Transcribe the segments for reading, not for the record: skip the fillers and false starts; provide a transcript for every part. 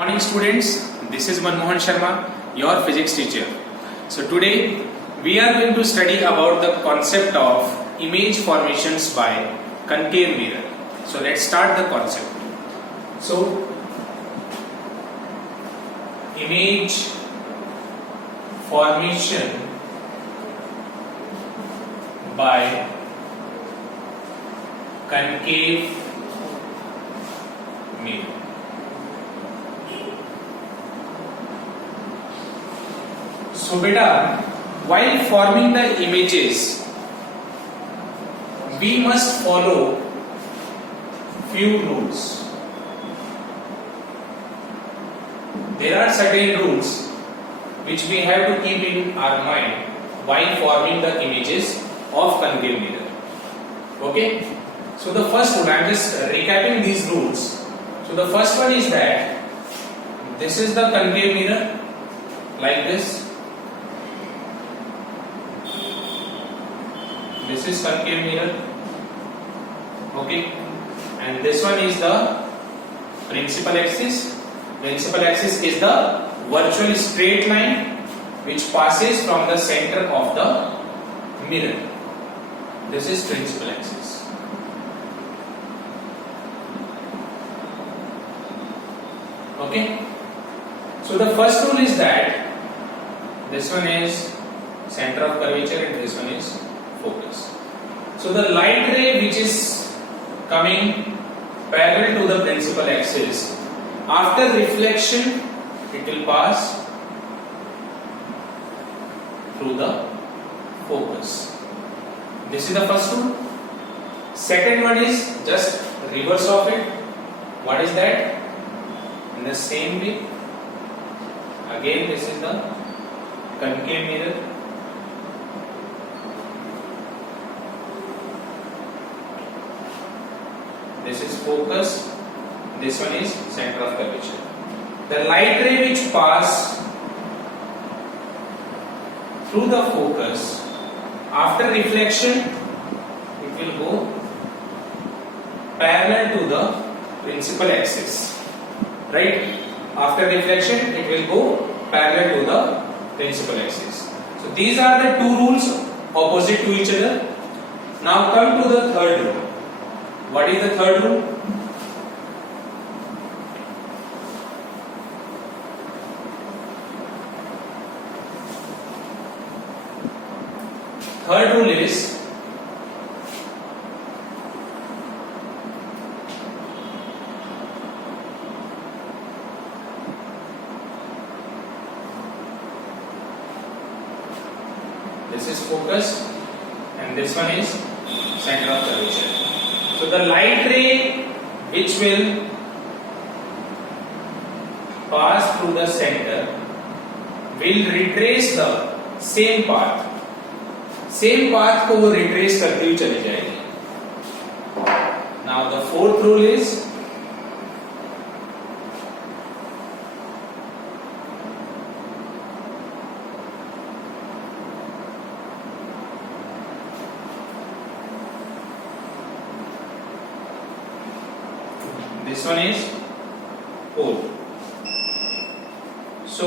Morning students, this is Manmohan Sharma, your physics teacher. So today we are going to study about the concept of image formations by concave mirror. So let's start the concept. So image formation by concave mirror. So beta, while forming the images, we must follow few rules. There are certain rules which we have to keep in our mind while forming the images of concave mirror. Okay? So the first rule, I am just recapping these rules. So the first one is that this is the concave mirror, like this. This is concave mirror, okay, and this one is the principal axis. Principal axis is the virtual straight line which passes from the center of the mirror. This is principal axis. Okay, so the first rule is that this one is center of curvature and this one is focus. So the light ray which is coming parallel to the principal axis, after reflection it will pass through the focus. This is the first rule. Second one is just reverse of it. What is that? In the same way, again this is the concave mirror. This is focus, this one is center of curvature. The light ray which pass through the focus, after reflection it will go parallel to the principal axis, right? After reflection it will go parallel to the principal axis. So these are the two rules opposite to each other. Now come to the third rule. What is the third rule? Third rule is this is focus and this one is center of curvature. So the light ray which will pass through the center will retrace the same path. Same path को वो retrace करती हुई चली जाएगी. Now the fourth rule is this one is pole. So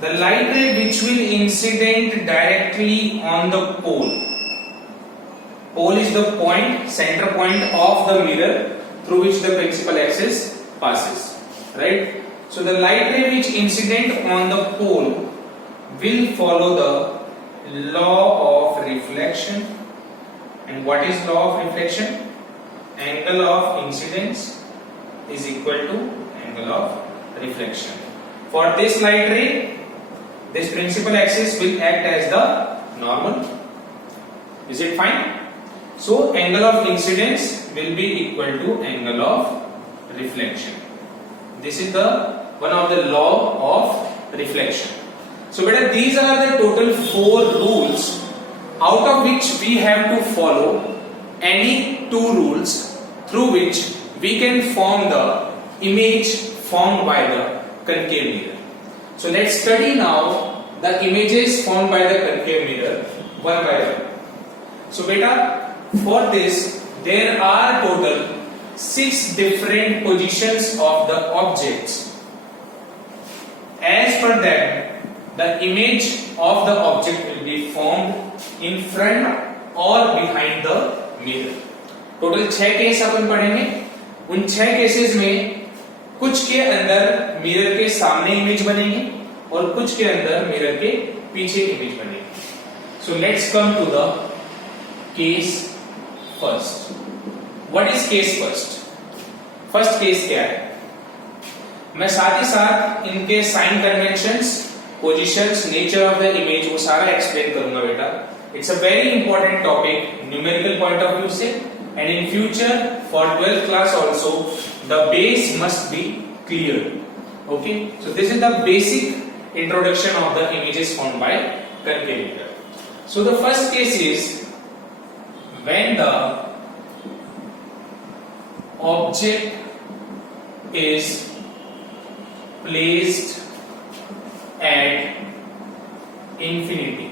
the light ray which will incident directly on the pole. Pole is the point, center point of the mirror through which the principal axis passes, right? So the light ray which incident on the pole will follow the law of reflection. And what is law of reflection? Angle of incidence is equal to angle of reflection. For this light ray, this principal axis will act as the normal. Is it fine? So angle of incidence will be equal to angle of reflection. This is the one of the law of reflection. So beta, these are the total 4 rules, out of which we have to follow any 2 rules through which we can form the image formed by the concave mirror. So let's study now the images formed by the concave mirror one by one. So beta, for this there are total 6 different positions of the objects. As per that, the image of the object will be formed in front or behind the mirror. Total 6 case अपन पढ़ेंगे. उन 6 cases में कुछ के अंदर mirror के सामने image बनेगी और कुछ के अंदर मिरर के पीछे इमेज बनेगी. So let's come to the case first. What is case first? First case क्या है? मैं साथ ही साथ इनके sign conventions, positions, nature of the image वो सारा एक्सप्लेन करूंगा बेटा. It's a very important topic numerical point of view से, and in future for 12th class also the base must be clear. Okay, so this is the basic introduction of the images formed by concave mirror. So the first case is when the object is placed at infinity.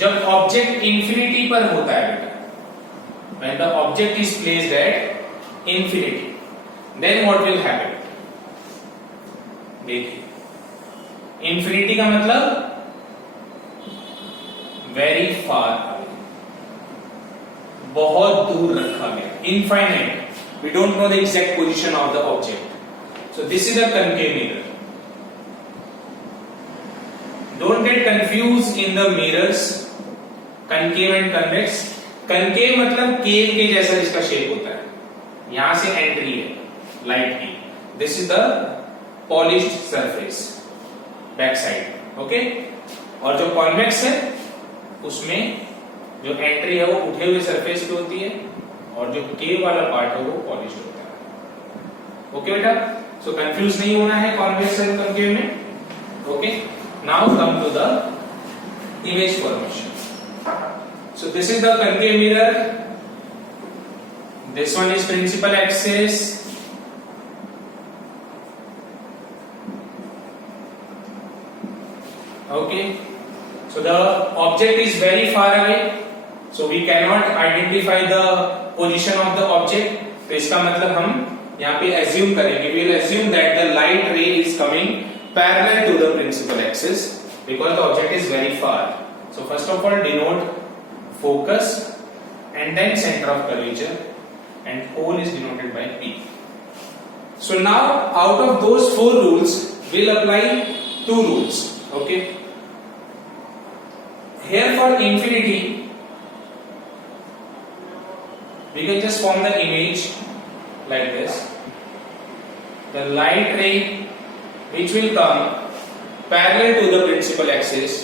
जब object infinity पर होता है बेटा, when the object is placed at infinity, then what will happen? देखिए, infinity का मतलब very far, बहुत दूर रखा गया, infinite. We don't know the exact position of the object. So this is a concave mirror. Don't get confused in the mirrors, concave and convex. Concave मतलब केव के जैसा जिसका शेप होता है, यहां से एंट्री है लाइट की. This is the polished surface, back side. Okay, और जो कॉन्वेक्स है उसमें जो एंट्री है वो उठे हुए सरफेस पे होती है और जो केव वाला पार्ट है वो पॉलिश होता है. ओके बेटा, सो कंफ्यूज नहीं होना है कॉन्वेक्स और कॉन्केव में. Okay, now come to the image formation. So this is the concave mirror. This one is principal axis. Okay, so the object is very far away, so we cannot identify the position of the object. तो इसका मतलब हम यहाँ पे assume करेंगे, we will assume that the light ray is coming parallel to the principal axis because the object is very far. So first of all denote focus and then center of curvature, and pole is denoted by P. So now out of those 4 rules we'll apply 2 rules. Okay, here for infinity we can just form the image like this. The light ray which will come parallel to the principal axis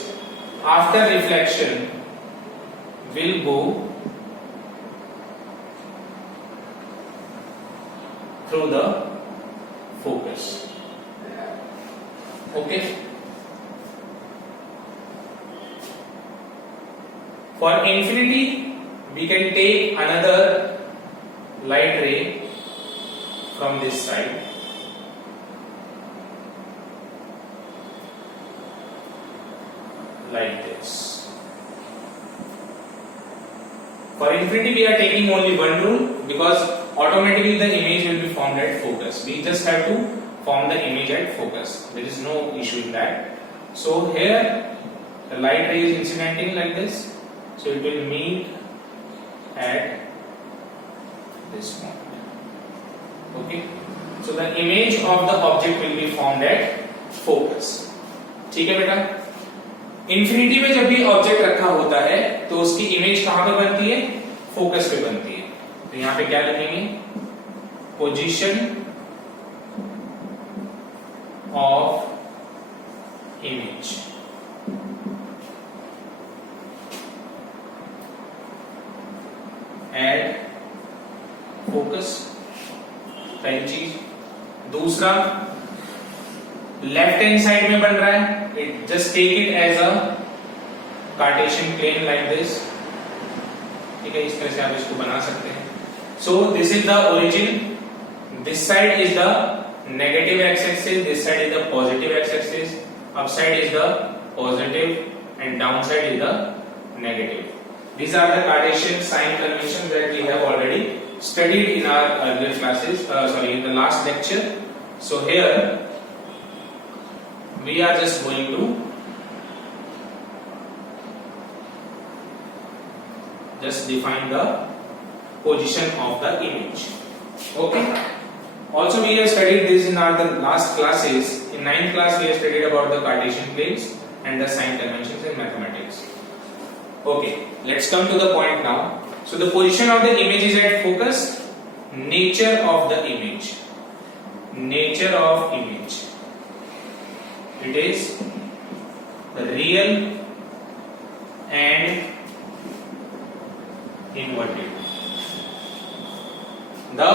after reflection will go through the focus. Okay, for infinity we can take another light ray from this side. Like this. For infinity we are taking only one rule because automatically the image will be formed at focus. We just have to form the image at focus. There is no issue in that. So here the light ray is incidenting like this. So it will meet at this point. Okay. So the image of the object will be formed at focus. ठीक है बेटा. Infinity में जब भी object रखा होता है तो उसकी इमेज कहां पे बनती है? फोकस पे बनती है. तो यहां पे क्या लिखेंगे? Position of image. At focus. पहली चीज. दूसरा, लेफ्ट हैंड साइड में बन रहा है, it just take it as a Cartesian plane like this. ठीक है, इस तरह से आप इसको बना सकते हैं. सो this is the origin. This side is the negative X axis, this side is the positive x axis. Up side is the positive and down side is the negative. These are the Cartesian sign conventions that we have already studied in our earlier classes, in the last lecture. So here we are just going to just define the position of the image. Okay. Also we have studied this in our the last classes. In 9th class we have studied about the Cartesian planes and the sign conventions in mathematics. Okay, let's come to the point now. So the position of the image is at focus. Nature of the image. Nature of image. It is real and inverted. The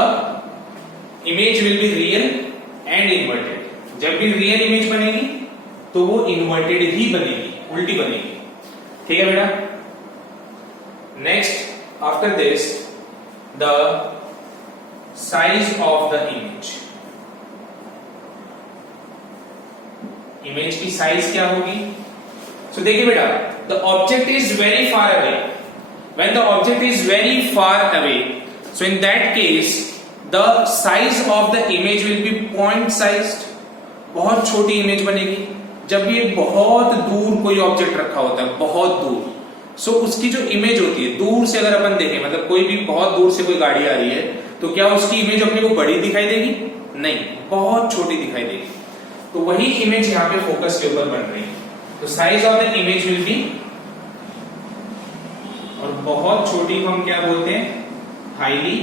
image will be real and inverted. जब भी real image बनेगी तो वो inverted ही बनेगी, उल्टी बनेगी. ठीक है बेटा. Next, after this the size of the image. Image की साइज क्या होगी? सो देखिए बेटा, the object is very far away. When the object is very far away, so in that case the size of the image will be point sized. बहुत छोटी image बनेगी. जब भी एक बहुत दूर कोई ऑब्जेक्ट रखा होता है, बहुत दूर, सो उसकी जो इमेज होती है दूर से अगर अपन देखें, मतलब कोई भी बहुत दूर से कोई गाड़ी आ रही है तो क्या उसकी इमेज अपने को बड़ी दिखाई देगी? नहीं, बहुत छोटी दिखाई देगी. तो वही इमेज यहाँ पे फोकस के ऊपर बन रही है. तो size of the image will be, और बहुत छोटी को हम क्या बोलते हैं? Highly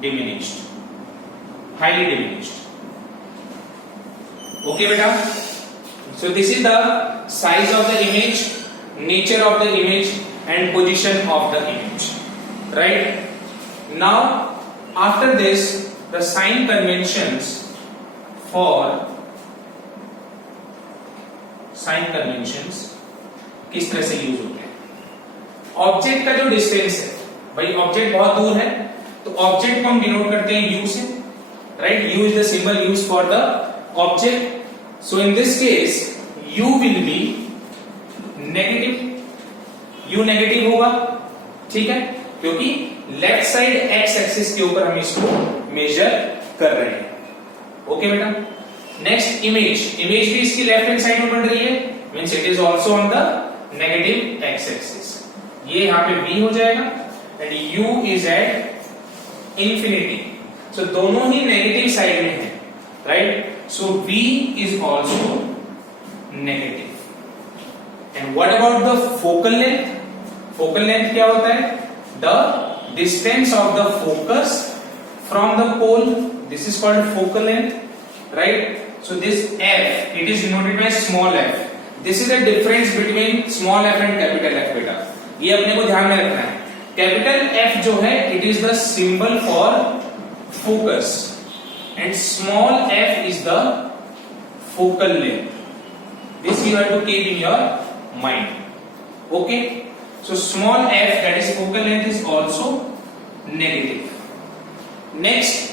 diminished. Highly diminished. Okay बेटा. So this is the size of the image, nature of the image and position of the image. Right? Now after this the sign conventions for sign conventions किस तरह से use होते हैं? Object का जो distance है, भाई ऑब्जेक्ट बहुत दूर है तो ऑब्जेक्ट को हम डिनोट करते हैं U से. Right? U is the symbol used for the object. So in this case U will be negative. U negative होगा. ठीक है, क्योंकि लेफ्ट साइड एक्स एक्सिस के ऊपर हम इसको मेजर कर रहे हैं. ओके बेटा. Next, image. इमेज भी इसकी लेफ्ट हैंड साइड में बन रही है, means it is also on the negative X axis. ये यहां पे V हो जाएगा and U is at infinity. So दोनों ही नेगेटिव साइड में है. Right? So V is also negative. And what about the focal length? Focal length क्या होता है? The distance of the focus from the pole. This is called focal length. Right? So this F, it is denoted by small f. This is the difference between small f and capital F बेटा. ये अपने को ध्यान में रखना है. Capital F जो है, it is the symbol for focus. And small f is the focal length. This you have to keep in your mind. Okay? So small f, that is focal length, is also negative. Next,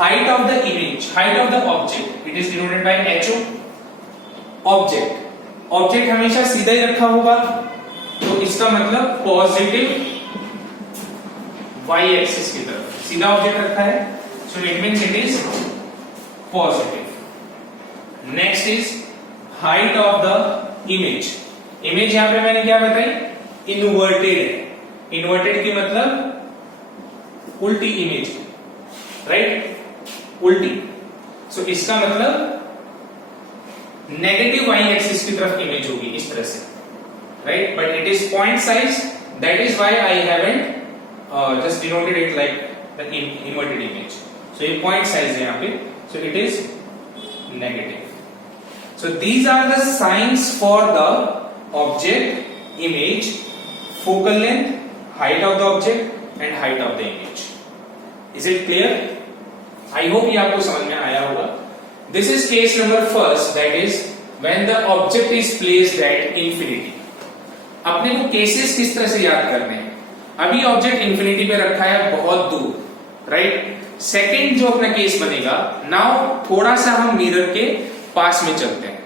height of the image, height of the object, it is denoted by HO. Object. Object हमेशा सीधा ही रखा होगा, तो इसका मतलब positive y axis की तरफ सीधा ऑब्जेक्ट रखा है. So it means it is positive. Next is height of the image. Image यहाँ पे मैंने क्या बताई? Inverted है. Inverted की मतलब उल्टी इमेज. Right? उल्टी. So इसका मतलब नेगेटिव y एक्सिस की तरफ इमेज होगी इस तरह से. Right? But it is point size. That is why I haven't just denoted it like the inverted image. So ये point size है यहाँ पे. So it is negative. So these are the signs for the object, image, focal length, height of the object and height of the image. Is it clear? I hope ये आपको समझ में आया होगा. This is case number first, that is when the object is placed at infinity. अपने को cases किस तरह से याद करने हैं? अभी ऑब्जेक्ट इंफिनिटी पे रखा है बहुत दूर. राइट? सेकेंड जो अपना केस बनेगा, नाउ थोड़ा सा हम मिरर के पास में चलते हैं.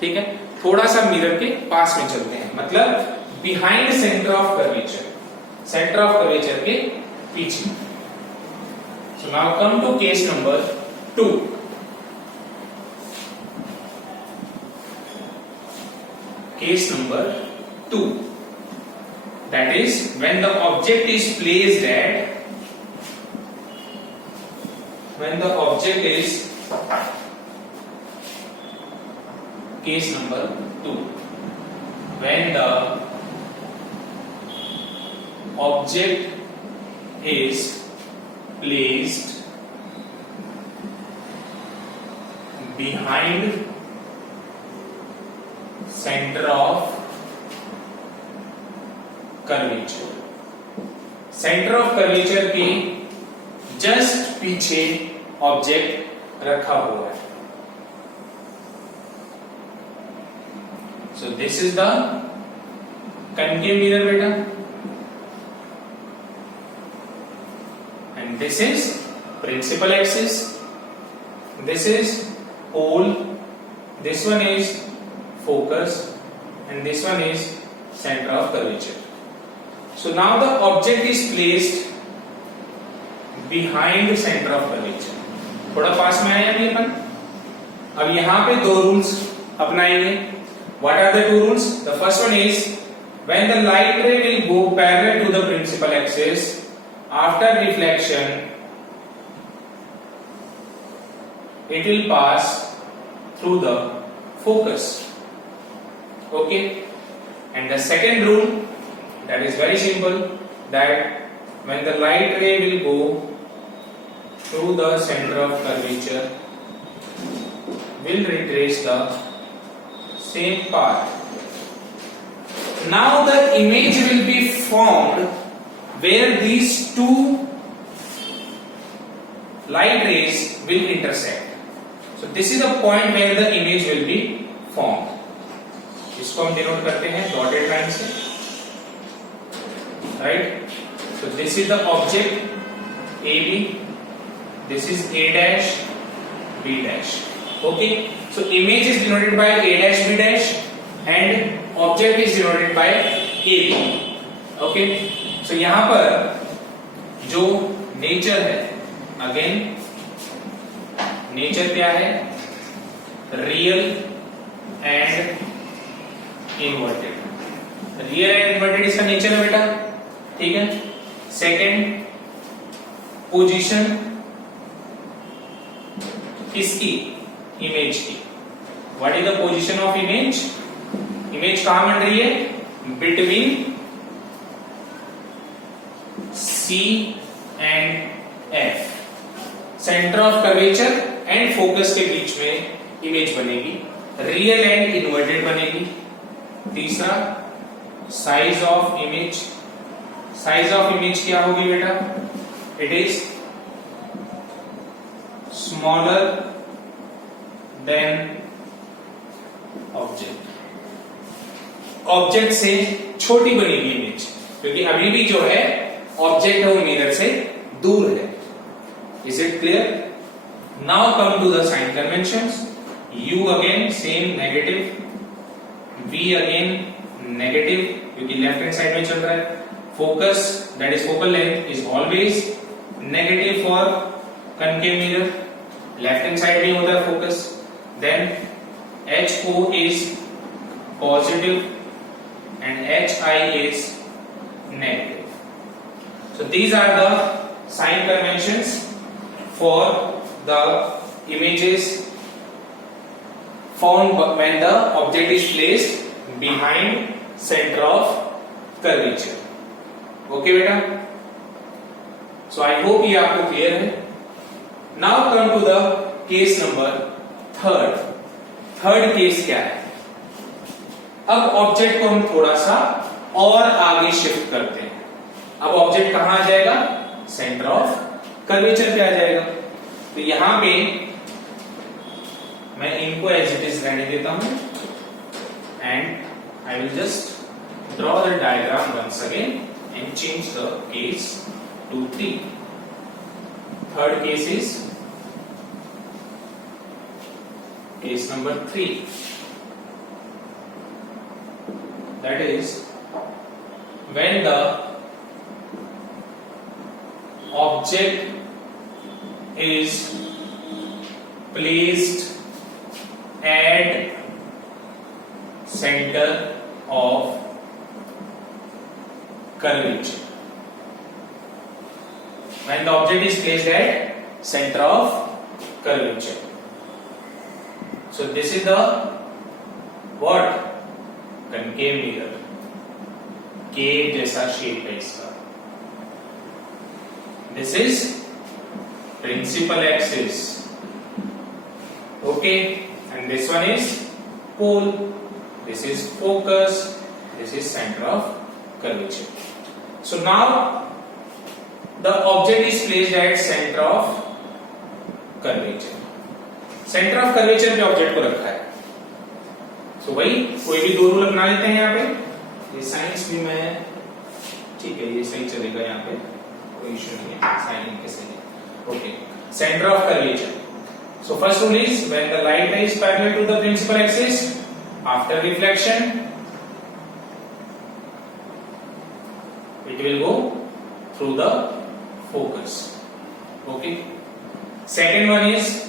ठीक है, थोड़ा सा मिरर के पास में चलते हैं, मतलब behind centre of curvature. Centre of curvature के पीछे। So now come to case number 2। Case number 2, that is when the object is placed at, when the object is, case number 2, when the object is placed behind center of curvature, centre of curvature के just पीछे object रखा हुआ है। So this is the concave mirror बेटा, and this is principal axis, this is pole, this one is focus, and this one is center of curvature. So now the object is placed behind the center of curvature. थोड़ा पास में आया अभी अपन। अब यहां पे दो rules अपनाएंगे। What are the two rules? The first one is when the light ray will go parallel to the principal axis, after reflection it will pass through the focus. Okay, and the second rule, that is very simple, that when the light ray will go through the center of curvature, will retrace the same path. Now the image will be formed where these two light rays will intersect. So this is a point where the image will be formed. इसको हम denote करते हैं dotted line से, right. So this is the object A B, this is A dash B dash. Okay, so image is denoted by A dash B dash and object is denoted by A B. Okay, so यहां पर जो nature है, again nature क्या है, real and inverted. Real and inverted इसका नेचर है बेटा, ठीक है। सेकंड, पोजीशन किसकी, इमेज की। What is the position of image, image कहां बन रही है, between C and F, centre of curvature and focus के बीच में इमेज बनेगी, रियल एंड इन्वर्टेड बनेगी। तीसरा, size of image, size of image क्या होगी बेटा, it is smaller than object, object से छोटी बनेगी इमेज, क्योंकि अभी भी जो है ऑब्जेक्ट है वो मिरर से दूर है। Is it clear? Now come to the sign conventions. U again same negative, V again negative क्योंकि लेफ्ट हैंड साइड में चल रहा है। Focus that is focal length is always negative for concave mirror, left hand side में होता है focus. Then HO is positive and HI is negative. So these are the sign conventions for the images found when the object is placed behind center of curvature. Okay बेटा? So I hope ये आपको clear है। Now come to the case number third. Third case क्या है? अब object को हम थोड़ा सा और आगे शिफ्ट करते हैं। अब ऑब्जेक्ट कहां आ जाएगा, सेंटर ऑफ कर्वेचर पे आ जाएगा। तो यहां पे मैं इनको एज इट इज रहने देता हूं and I will just draw the diagram once again and change the case to 3. Third case is case number 3, that is when the object is placed at center of curvature. When the object is placed at center of curvature. So this is the what? Concave mirror. केव जैसा shape है इसका. This is principal axis. Okay, and this one is pole. This is focus. This is center of curvature. So now the object is placed at center of curvature. Center of curvature पे object को रखा है. So वही कोई भी दो rule अपना लेते हैं यहाँ पे. ये साइंस भी मैं ठीक है, ये सही चलेगा यहाँ पे, कोई इश्यू नहीं है, साइन इनके सही है. Okay, centre of curvature. So first rule is when the light ray is parallel to the principal axis, after reflection it will go through the focus. Okay. Second one is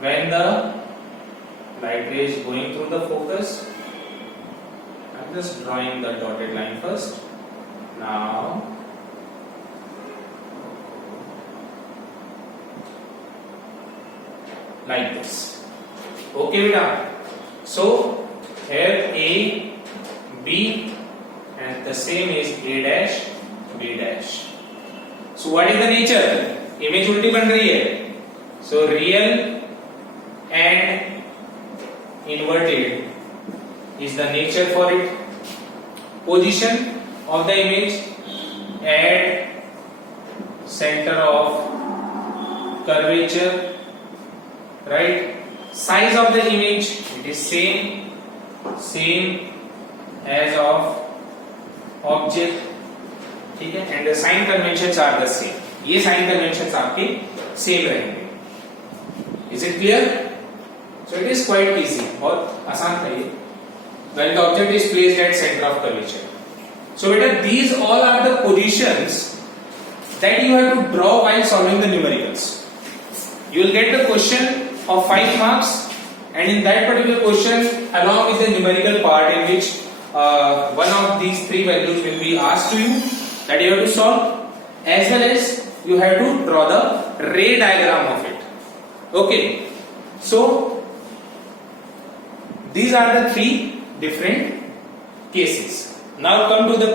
when the light ray is going through the focus. I'm just drawing the dotted line first. Now like this. Okay beta. So here A, B and the same is A dash, B dash. So what is the nature? Image उल्टी बन रही है. So real and inverted is the nature for it. Position of the image at center of curvature, right? Size of the image, it is same as of object, ठीक है. And the sign conventions are the same. ये sign conventions आपके same रहेंगे. Is it clear? So it is quite easy. बहुत आसान था ये. When the object is placed at center of curvature. So beta, these all are the positions that you have to draw while solving the numericals. You will get the question of 5 marks, and in that particular question, along with the numerical part in which one of these 3 values will be asked to you, that you have to solve, as well as you have to draw the ray diagram of it. Okay, so these are the 3 different cases. Now come to the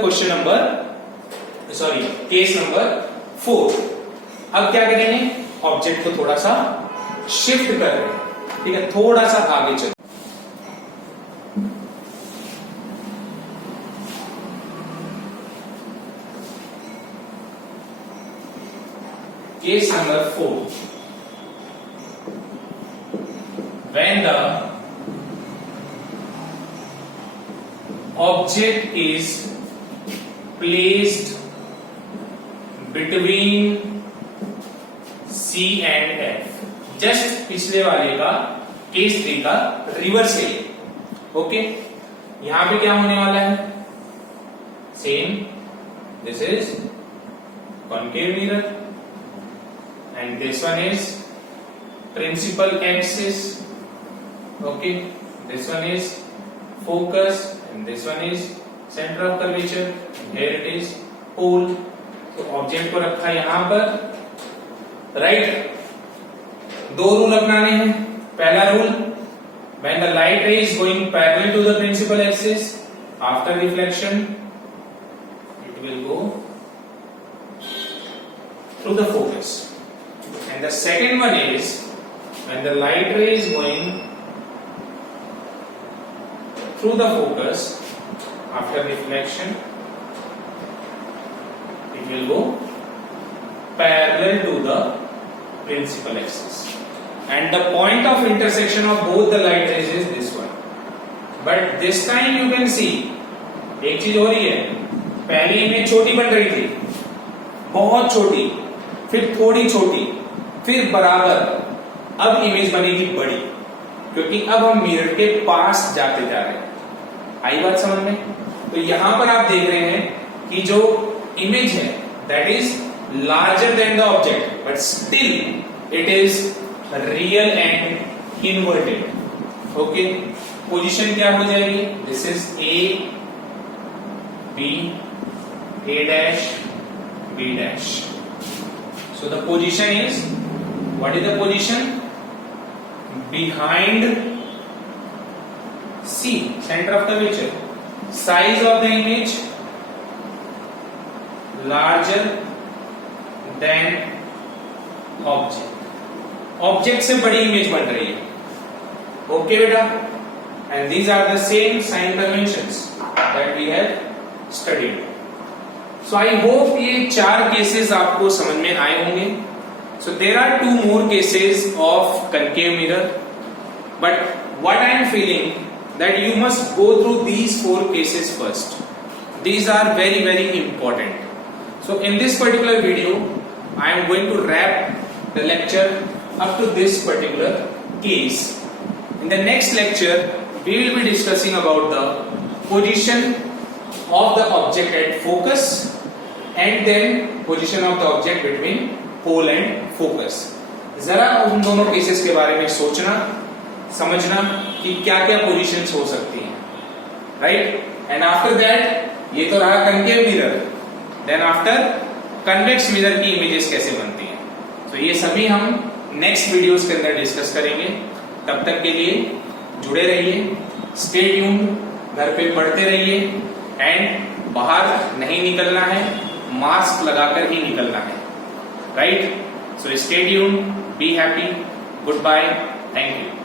case number 4. अब क्या करेंगे? Object को थोड़ा सा shift कर रहे हैं, ठीक है, थोड़ा सा आगे चल. Case number 4. When the object is placed between C and F. Just पिछले वाले का केस 3 का रिवर्स है. ओके, यहां पे क्या होने वाला है? Same. This is concave mirror and this one is principal axis. Okay, this one is focus and this one is center of curvature. Here it is pole. तो ऑब्जेक्ट को रखा यहां पर, राइट. 2 रूल अपनाने हैं. पहला rule, when the light ray is going parallel to the principal axis, after reflection it will go through the focus. And the second one is when the light ray is going through the focus after reflection, it will go parallel to the principal axis, and the point of intersection of both the light rays is this one. But this time you can see एक चीज हो रही है. पहले image छोटी बन रही थी, बहुत छोटी, फिर थोड़ी छोटी, फिर बराबर. अब इमेज बनेगी बड़ी, क्योंकि अब हम मिरर के पास जाते जा रहे हैं. आई बात समझ में? तो यहां पर आप देख रहे हैं कि जो इमेज है that is larger than the object, but still it is real and inverted. Okay, position क्या हो जाएगी? This is A, B, A dash, B dash. So the position is, what is the position? Behind C, center of the picture. Size of the image larger than object. Object से बड़ी image बन रही है. Okay बेटा? And these are the same sign conventions that we have studied. So I hope ये 4 cases आपको समझ में आए होंगे. So there are 2 more cases of concave mirror, but what I am feeling that you must go through these 4 cases first. These are very, very important. So in this particular video, I am going to wrap the lecture up to this particular case. In the next lecture, we will be discussing about the position of the object at focus and then position of the object between pole and focus. जरा उन दोनों cases के बारे में सोचना, समझना कि क्या क्या पोजीशंस हो सकती हैं, राइट? एंड आफ्टर दैट, ये तो रहा concave mirror. Then after, convex mirror की इमेजेस कैसे बनती हैं. तो ये सभी हम नेक्स्ट वीडियोस के अंदर डिस्कस करेंगे. तब तक के लिए जुड़े रहिए, स्टे ट्यून्ड, घर पे पढ़ते रहिए एंड बाहर नहीं निकलना है, मास्क लगाकर ही निकलना है, right? So stay tuned, be happy, goodbye, thank you.